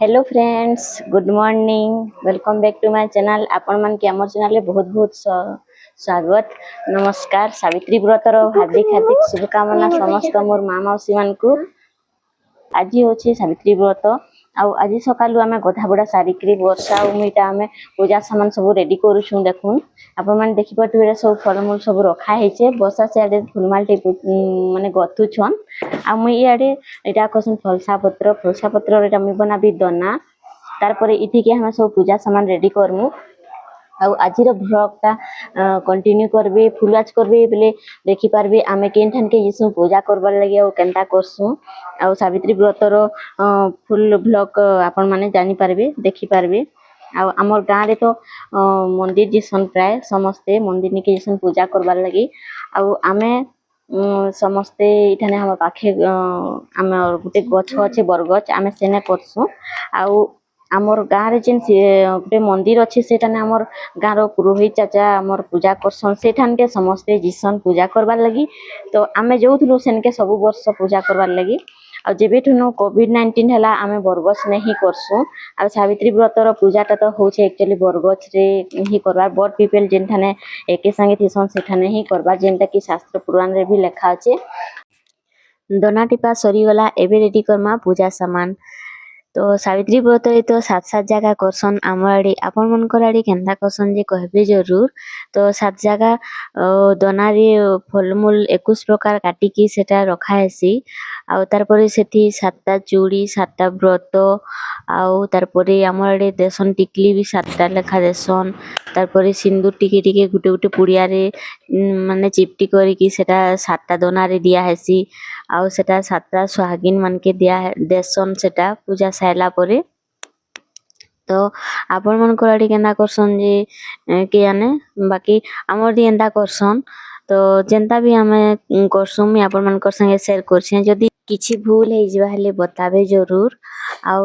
Hello friends, good morning. Welcome back to my channel. आपण मन के हमर चैनल बहुत बहुत स्वागत। नमस्कार। सावित्री व्रतर हार्दिक हार्दिक शुभकामना समस्त मोर माँ मौसी मान को। आज होची सावित्री व्रत। आज सकालू आम गधा बड़ा सारिकी वर्षा मुईटा आम पूजा सामान सब रेडी करूँ। देखुन आपण मैंने देखिपे सब फलमूल सब रखाई वर्षा सियाड़े फुलमाल माने गथुछन। आड़े यहाँ कहसन फलसा पत्र मुई बनाबी दना। तार इटिके हम सब पूजा सामान रेडी करमु। आज ब्लॉगटा कंटिन्यू करबे फुल आज करबे बोले देखि पारबे आमे केन ठान के जिसु पूजा करबार लगे और केनता करसु। सावित्री व्रतर फुल ब्लॉग आपण माने जानि पारबे देखि पारबे। आमर गाँव रे तो मंदिर जिसन प्राय समस्ते मंदिर निके जिसन पूजा करबार लगे। आमे समस्ते इठाने हम पाखे आम गोटे गछ अच्छे बरगछ आमे सेने करसु। आमर गाँव रे जेन गोटे मंदिर अच्छे सेठाने आमर गाँव पुरोहित चाचा आमर पूजा करसन। सेठान के समस्ते जिसन पूजा करबार लगी। तो आमे जोथुलु सेनके सब वर्ष पूजा करबार लगी। जेबेठुनु कोविड-19 हला आमे बरगछ नहीं करसु। सावित्री व्रतर पूजाटा तो होचे एक्चुअली बरगछ रे ही करबार। बड़ पीपल जेन ठाने एके संगे थिसन सेठाने ही करबार, जेनटा कि शास्त्र पुराण रे भी लिखा अछि। दना टिपा सरी गला एबे रेडी करमा पूजा सामान। तो सावित्री व्रत तो सात सात जगह करसन। आम आड़े आपण मनकर आड़े केनता करसन जे कहबे जरूर। तो सात जगह दनारे फलमूल 21 प्रकार काटिकी सेटा रखा हेसी। तार परे सेठी सातटा चूड़ी सातटा व्रत तार परे आम आड़े देसन टिकली भी सातटा लेखा देसन। तार परे सिंदूर टिके टिके गुटे गुटे पुड़िया रे माने चिपटी करिकी सेटा सातटा दनारे दिया हेसी। सेटा सातटा सुहागिन मन के दिया देसन सेटा पूजा साइला परे। तो आपण मन को आड़ी केंदा करसन जे के जाने बाकी हमर दी एंदा करसन। तो जेंता भी हमें करसुम मी आपण मन कर संगे शेयर करछे। जदी किछि भूल हे जिबा हेले बताबे जरूर।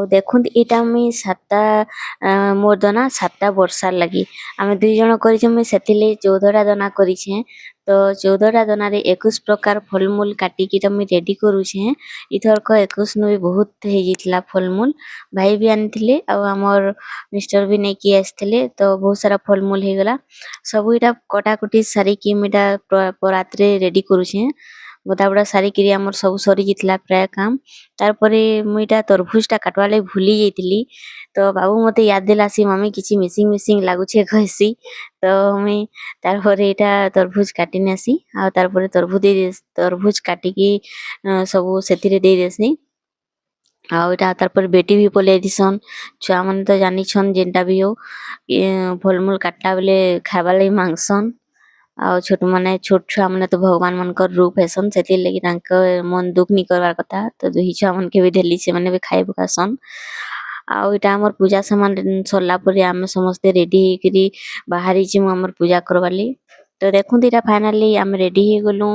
देखुन इटा मी सातटा मोर दना सातटा वर्षार लगी आमे दुई जण करिछे। मी सेतिले 14टा दना करिछे। तो 14टा दना रे 21 प्रकार फलमूल काटिकी तो मी रेडी करूछे। इथर को 21 नु भी बहुत हे जितला फलमूल। भाई भी आनिथिले हमर मिस्टर भी नै कि आस्थिले। तो बहुत सारा फलमूल हे गला सब इटा कटाकुटी सारी कि मिटा परात्रे रेडी करूछे। गोदा बड़ा सारी किरी हमर सब सरी जितला प्राय काम। तार परे मुईटा तरभुजटा काटवाले भूली जाइतिली। तो बाबू मते याद दिलासी मम्मी किछि मिसिंग लागुछे कहसी। तो मी तार परे एटा तरभुज काटी नेसी। तार परे तरभुज काटिकी सब सेतिरे दे देसी। एटा तार पर बेटी भी बोले दिसन छुआ मन तो जानी छन जेनटा भी हो फलमूल काटला बेले खाइबा लई मांगसन। छोट माने छोट छुआ माने तो भगवान मन कर रूप हेसन सेति लगी तांक मन दुख नी करबार कथा। तो दुही छुआ मन के भी देली से माने भी खाइ बकासन। एटा हमर पूजा सामान सरला परे आमे समस्त रेडी हेकरी बाहरी जिमु हमर पूजा करबाली। तो देखुन एटा फाइनली आमे रेडी हे गलु।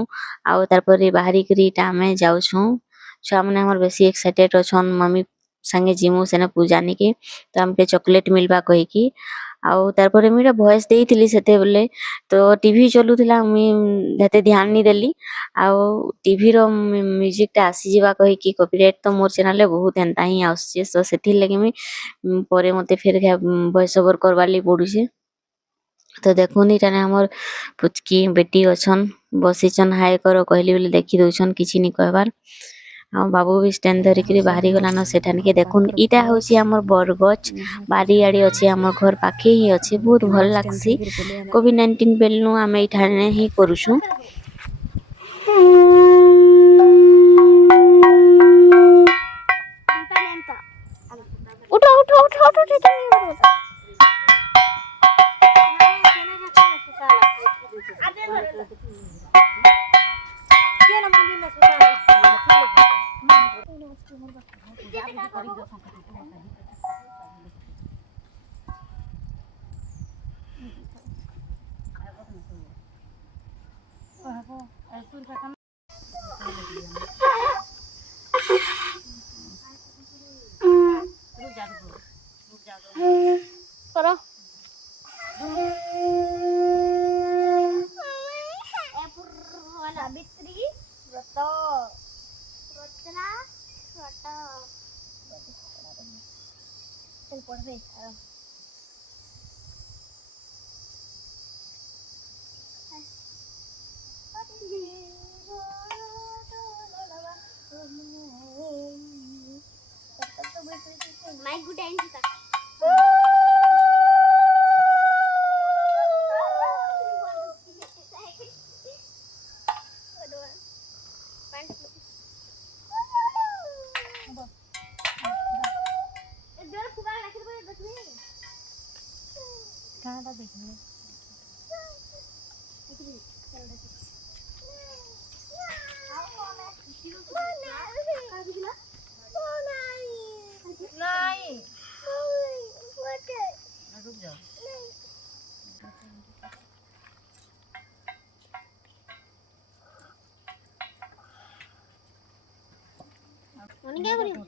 तार परे बाहरी करी एटा आमे जाउछु। छुआ माने हमर बेसी एक्साइटेड अछन मम्मी संगे जिमु सेने पूजा निके। तो हमके चॉकलेट मिलबा कहि की तार परे मेरा वॉइस देइथिली सेते बेले। तो टीवी चलुथिला मी हेते ध्यान नी देली। टीवी रो म्यूजिक टा आसी जिबा कहि की कॉपीराइट तो मोर चैनल रे बहुत एंता ही आछे। तो सेति लगे मी परे मते फिर वॉइस ओवर करवाली पडुछे। तो देखुन इटाने हमर पुचकी बेटी अछन बसिचन हाय करो कहली बोले देखि दोछन किछि नी कहबार। बाबू भी स्टैंड धरिकरी बाहरी गलान सेठान के देखुन इटा होची हमर बरगछ बारी आड़ी अछि हमर घर पाखे ही अछि बहुत भल लागसी। कोविड-19 बेलनु आमे इठाने ही करूछु। सावित्री व्रत चल पढ़ रे आराम माइक गुड टाइम था कहाँ देखने नहीं रुक जाओ क्या करियो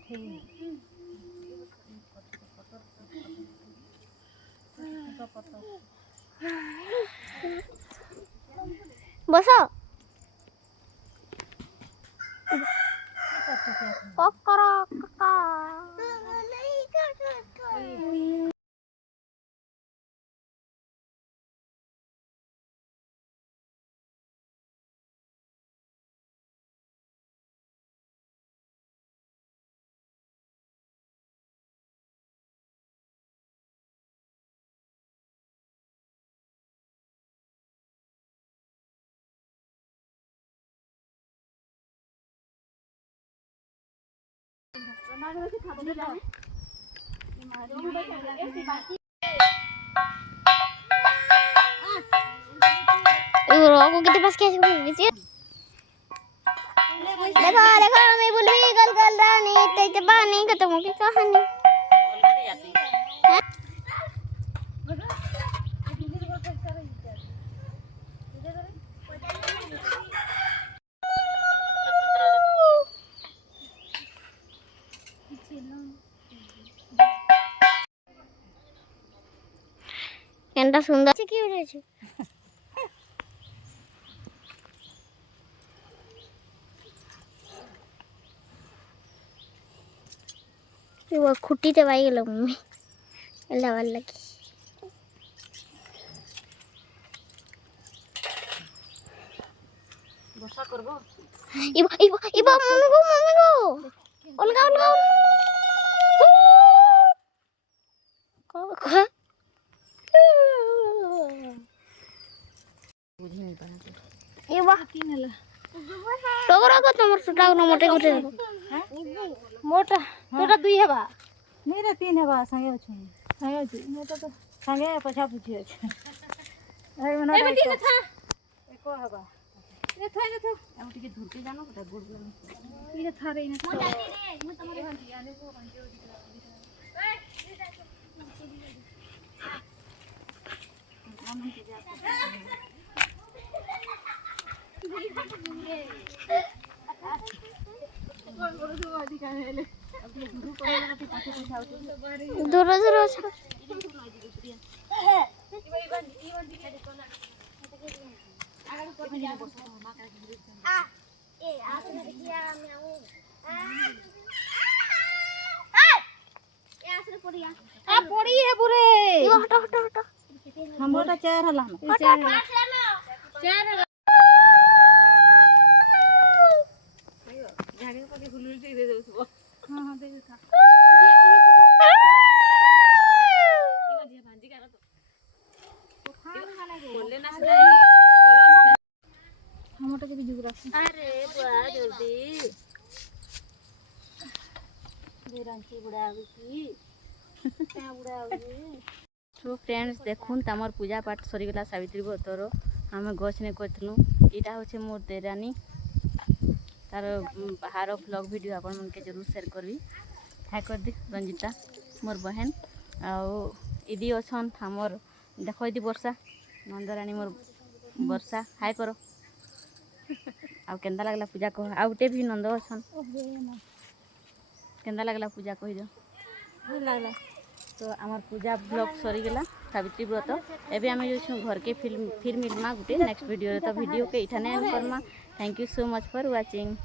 बसो कोकरा काका को कितने पास क्या देखो देखो मैं बुलबी गल गल रानी तेज पानी खत्म की कहानी কেনটা সুন্দর আছে কি উঠেছে वो खुट्टी ते बाई गेलो मम्मी एला वाला की वर्षा करबो इबा मम्मी को अलगा अलगा को बुझी नहीं पाना इबा तीन हला टोगरा को तमर सुटा न मोटे मोटे मोटा तोटा दुई हेबा मेरे तीन हेबा संगे छु संगे छु मोटा तो संगे पछा पुछी अछि अरे मना ए बेटी था एको हेबा रे थै रे थै हम टिके धुरके जानो बटा गुड गुड इने था रे इने था मु तमरे हंदी आने को हंदी दूर दूर पड़ी है पूरे हटो हटो हटो हमोटा चार हला चार झाड़ी पके हुलुल दे देउसबो हां हां दे था दिया भांजी करा तो खान खाना बोलले ना कलर हमोटा के भी जुगरा अरे बुआ जल्दी बेरांची बुढ़ा आवे की क्या बुढ़ा आवे सो फ्रेंड्स देखुन तमर पूजा पाठ सरी गला सावित्री व्रतर आम गछ ने कहलु यहाँ हूँ मोर देरानी तार बाहर व्लॉग वीडियो आपण मन के जरूर शेयर करबी हाय कर दी रंजिता मोर बहन आउ इदी अछन हमर देखो इदी वर्षा नंदरानी मोर वर्षा हाय करो आउ केंदा लागला पूजा कह आउटे भी नंद अछन केंदा लागला पूजा कहि दो भल लागला तो आमर पूजा ब्लॉग सरी गला सावित्री व्रत एबे आमे जो घर के फिर मिलमा गुटे नेक्स्ट वीडियो रे तो वीडियो के इठाने एंड करमा thank you so much for watching.